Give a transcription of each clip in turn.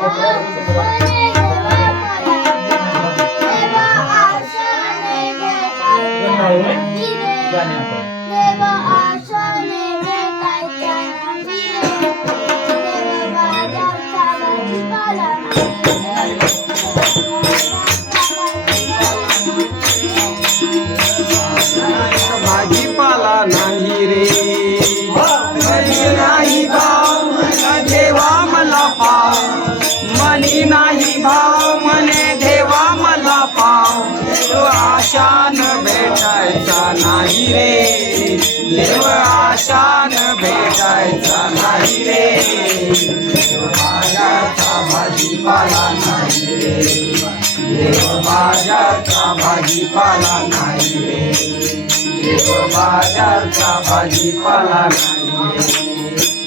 देवा भेटायचा नाही रे. देव आशान भेटायचा नाही रे. देव भाजीपाला नाही रे. देव बाजारचा भाजीपाला नाही रे. देव बाजारचा भाजीपाला नाही रे.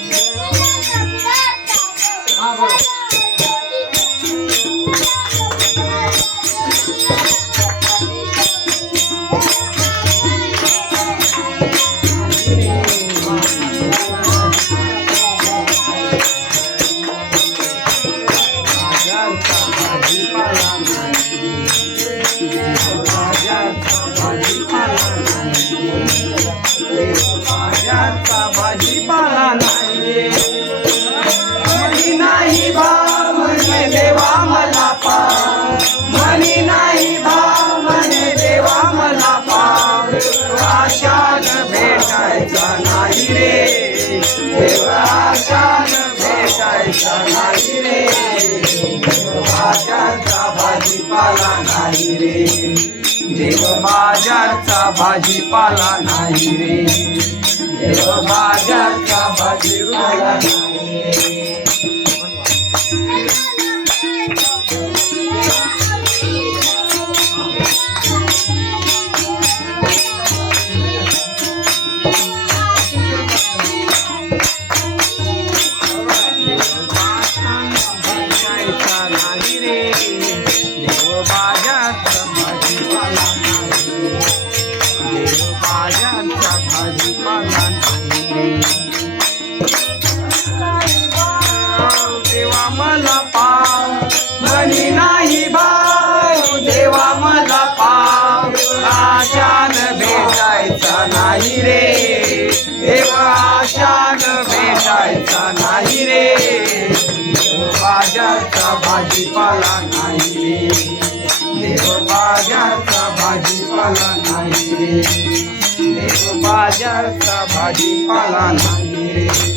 मनी नाही भाव म्हणे देवा मला पाव आशान भेटायचा नाही रे. देवा आशान भेटायचा नाही रे. देव भाजीपाला नाही रे. देव बाजारचा भाजीपाला नाही रे. देव बाजारचा भाजीपाला नाही रे. मला पाव. मनी नाही भाव देवा मला पाव. आशान भेटायचा नाही रे. देवा आशान भेटायचा नाही रे. देव बाजारचा भाजीपाला नाही रे. देव बाजारचा भाजीपाला नाही रे. देव बाजारचा भाजीपाला नाही रे.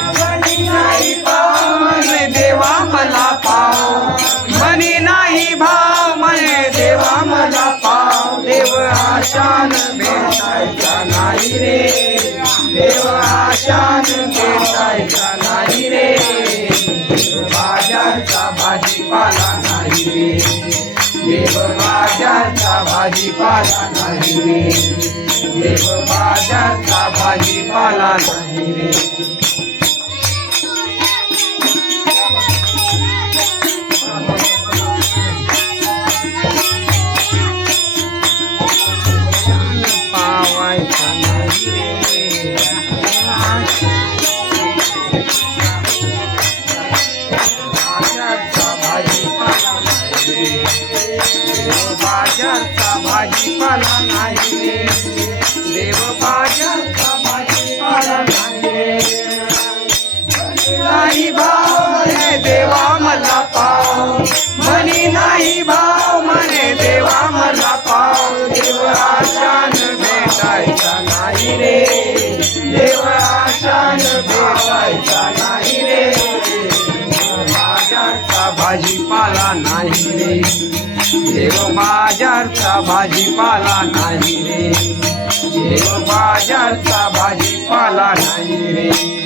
देव बाजारचा भाजीपाला नाही रे. देव बाजारचा भाजीपाला नाही रे. मला नाही रे देव बाजारचा भाजीपाला नाही रे नाही भाव म्हणे देवा मला पाव. म्हणी नाही भाव म्हणे देवा मला पाव. देव आशान भेटायचा नाही रे. देव आशान भेटायचा नाही रे. भाजीपाला नाही रे. देव बाजारचा भाजीपाला नाही रे. देव बाजारचा भाजीपाला नाही रे.